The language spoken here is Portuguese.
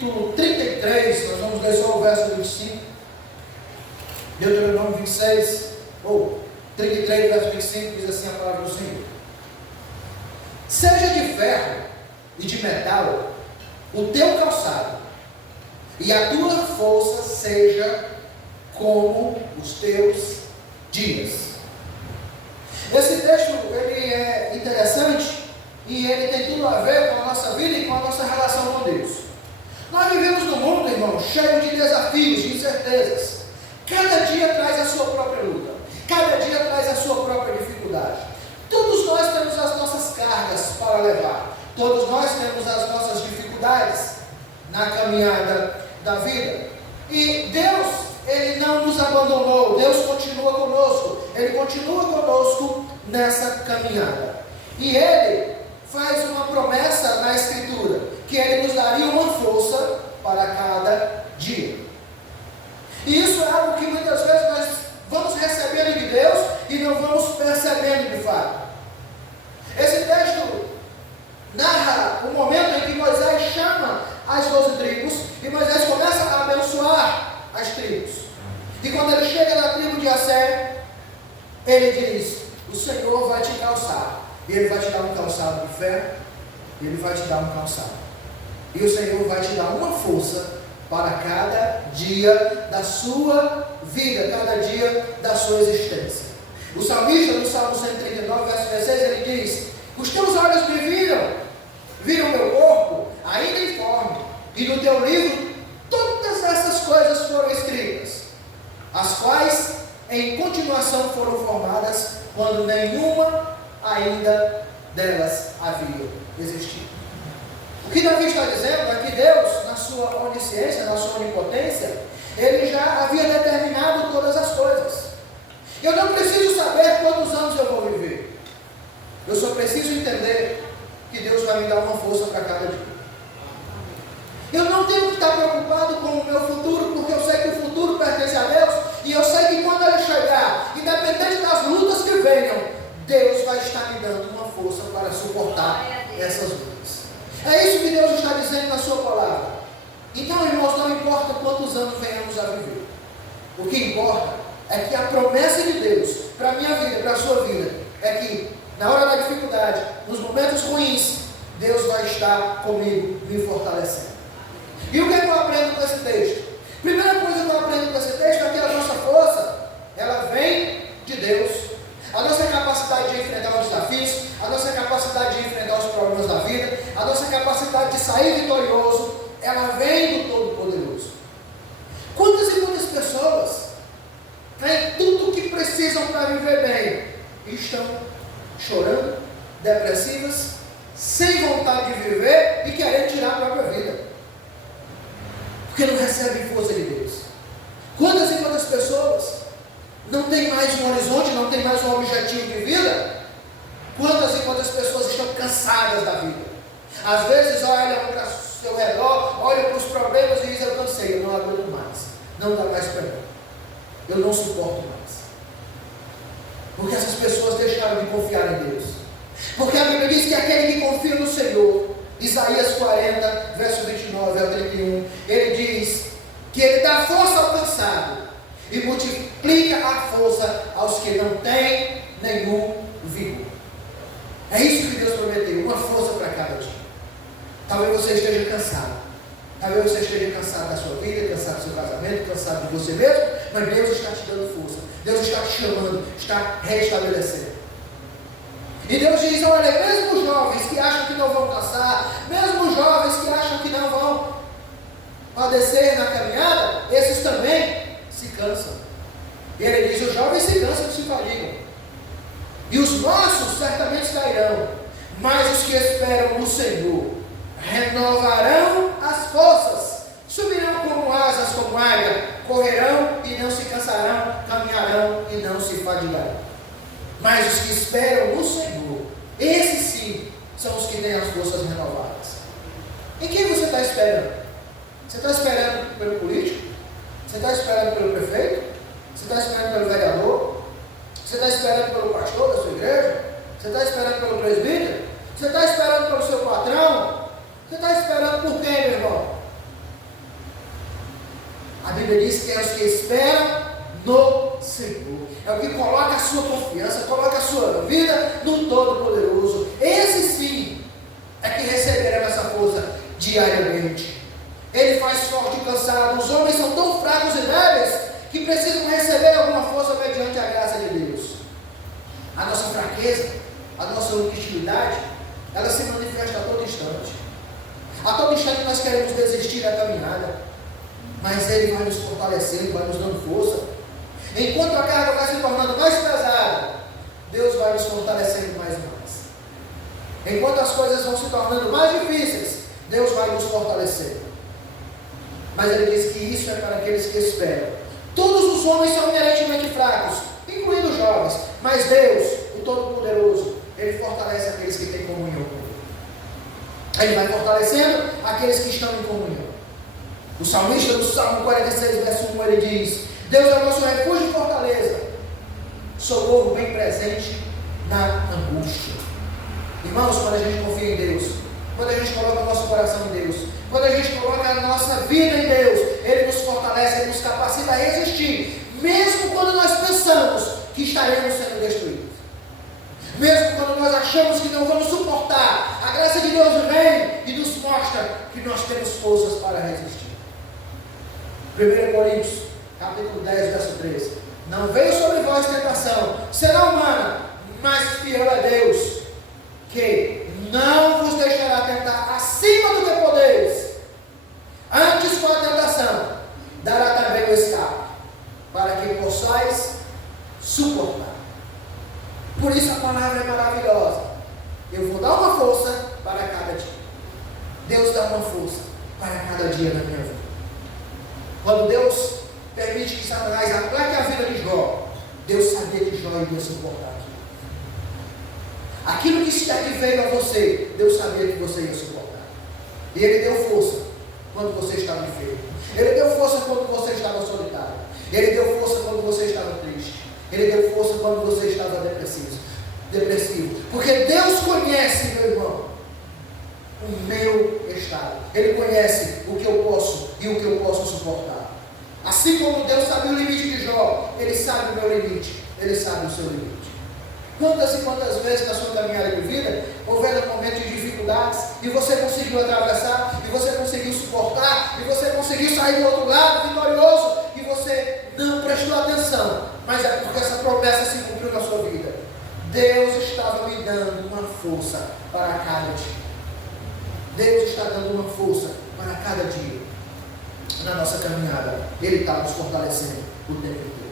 capítulo 33, nós vamos ler só o verso 25, Deuteronômio 26, ou 33, verso 25, diz assim a palavra do Senhor: seja de ferro e de metal o teu calçado, e a tua força seja como os teus dias. Esse texto ele é interessante e ele tem tudo a ver com a nossa vida e com a nossa relação com Deus. Nós vivemos num mundo, irmão, cheio de desafios, de incertezas. Cada dia traz a sua própria luta, cada dia traz a sua própria dificuldade. Todos nós temos as nossas cargas para levar, todos nós temos as nossas dificuldades na caminhada da vida. E Deus, Ele não nos abandonou, Deus continua conosco, Ele continua conosco nessa caminhada. E Ele faz uma promessa na Escritura, que Ele nos daria uma força para cada dia. E isso é algo que muitas vezes nós vamos recebendo de Deus e não vamos percebendo de fato. Esse texto narra o momento em que Moisés chama as 12 tribos e Moisés começa a abençoar as tribos. E quando ele chega na tribo de Asser, ele diz: o Senhor vai te calçar. E Ele vai te dar um calçado de ferro, e Ele vai te dar um calçado. E o Senhor vai te dar uma força para cada dia da sua vida, cada dia da sua existência. O salmista, no Salmo 139, verso 16, ele diz: os teus olhos me viram meu corpo, ainda informe, e no teu livro todas essas coisas foram escritas, as quais em continuação foram formadas, quando nenhuma ainda delas havia existido. O que Davi está dizendo é que Deus, na sua onisciência, na sua onipotência, Ele já havia determinado todas as coisas. Eu não preciso saber quantos anos eu vou viver, eu só preciso entender que Deus vai me dar uma força para cada dia. Eu não tenho que estar preocupado com o meu futuro, porque eu sei que o futuro pertence a Deus, e eu sei que quando Ele chegar, independente das lutas que venham, Deus vai estar me dando uma força para suportar essas lutas. É isso que Deus está dizendo na sua palavra. Então, irmãos, não importa quantos anos venhamos a viver, o que importa é que a promessa de Deus para a minha vida, para a sua vida, é que na hora da dificuldade, nos momentos ruins, Deus vai estar comigo, me fortalecendo. E o que eu aprendo com esse texto? Primeira coisa que eu aprendo com esse texto é que a nossa força, ela vem de Deus. A nossa capacidade de enfrentar os desafios, a nossa capacidade de enfrentar os problemas da vida, a nossa capacidade de sair vitorioso, ela vem do Todo-Poderoso. Quantas e quantas pessoas têm tudo o que precisam para viver bem e estão chorando, depressivas, sem vontade de viver e querendo tirar a própria vida, porque não recebem força de Deus? Quantas e quantas pessoas não tem mais um horizonte, não tem mais um objetivo de vida? Quantas e quantas pessoas estão cansadas da vida? Às vezes olham para o seu redor, olham para os problemas e dizem: eu cansei, eu não aguento mais, não dá mais para mim, eu não suporto mais. Porque essas pessoas deixaram de confiar em Deus. Porque a Bíblia diz que aquele que confia no Senhor, Isaías 40, verso 29 ao 31, ele diz que Ele dá força ao cansado e multiplica a força aos que não têm nenhum vigor. É isso que Deus prometeu, uma força para cada dia. Talvez você esteja cansado, talvez você esteja cansado da sua vida, cansado do seu casamento, cansado de você mesmo, mas Deus está te dando força, Deus está te chamando, está restabelecendo. E Deus diz: olha, mesmo os jovens que acham que não vão cansar, mesmo os jovens que acham que não vão padecer na caminhada, esses também se cansam. E Ele diz: os jovens se cansam e se fadigam, e os moços certamente cairão, mas os que esperam no Senhor renovarão as forças, subirão como asas, como águia, correrão e não se cansarão, caminharão e não se fadigarão. Mas os que esperam no Senhor, esses sim são os que têm as forças renovadas. Em quem você está esperando? Você está esperando pelo político? Você está esperando pelo prefeito? Você está esperando pelo vereador? Você está esperando pelo pastor da sua igreja? Você está esperando pelo presbítero? Você está esperando pelo seu patrão? Você está esperando por quem, meu irmão? A Bíblia diz que é os que esperam no Senhor. É o que coloca a sua confiança, coloca a sua vida no Todo-Poderoso. Esse sim é que receberá essa força diariamente. Ele faz forte e cansado. Os homens são tão fracos e débeis que precisam receber alguma força mediante a graça de Deus. A nossa fraqueza, a nossa inutilidade, ela se manifesta a todo instante. A todo instante nós queremos desistir da caminhada, mas Ele vai nos fortalecendo, vai nos dando força. Enquanto a carga vai se tornando mais pesada, Deus vai nos fortalecendo mais e mais. Enquanto as coisas vão se tornando mais difíceis, Deus vai nos fortalecendo. Mas Ele diz que isso é para aqueles que esperam. Todos os homens são inerentemente fracos, incluindo os jovens, mas Deus, o Todo-Poderoso, Ele fortalece aqueles que têm comunhão com Ele. Ele vai fortalecendo aqueles que estão em comunhão. O salmista do Salmo 46, verso 1, ele diz: Deus é o nosso refúgio e fortaleza, socorro bem presente na angústia. Irmãos, quando a gente confia em Deus, quando a gente coloca o nosso coração em Deus, quando a gente coloca a nossa vida em Deus, Ele nos fortalece, Ele nos capacita a resistir, mesmo quando nós pensamos que estaremos sendo destruídos. Mesmo quando nós achamos que não vamos suportar, a graça de Deus vem e nos mostra que nós temos forças para resistir. 1 Coríntios, capítulo 10, verso 13. Não veio sobre vós tentação, será humana, mas fiel é Deus, que não vos deixará tentar acima do que podeis. Antes com a tentação, dará também o escape, para que possais suportar. Por isso a palavra é maravilhosa. Eu vou dar uma força para cada dia. Deus dá uma força para cada dia na minha vida. Quando Deus permite que Satanás aplaque a vida de Jó, Deus sabia que Jó iria suportar aquilo que veio a você. Deus sabia que você ia suportar. E Ele deu força quando você estava enfermo. Ele deu força quando você estava solitário. Ele deu força quando você estava triste. Ele deu força quando você estava depressivo. Porque Deus conhece, meu irmão, o meu estado. Ele conhece o que eu posso e o que eu posso suportar. Assim como Deus sabe o limite de Jó, Ele sabe o meu limite. Ele sabe o seu limite. Quantas e quantas vezes na sua caminhada de vida houveram momentos de dificuldades e você conseguiu atravessar, e você conseguiu suportar, e você conseguiu sair do outro lado vitorioso, e você não prestou atenção, mas é porque essa promessa se cumpriu na sua vida. Deus estava me dando uma força para cada dia. Deus está dando uma força para cada dia na nossa caminhada. Ele está nos fortalecendo o tempo inteiro.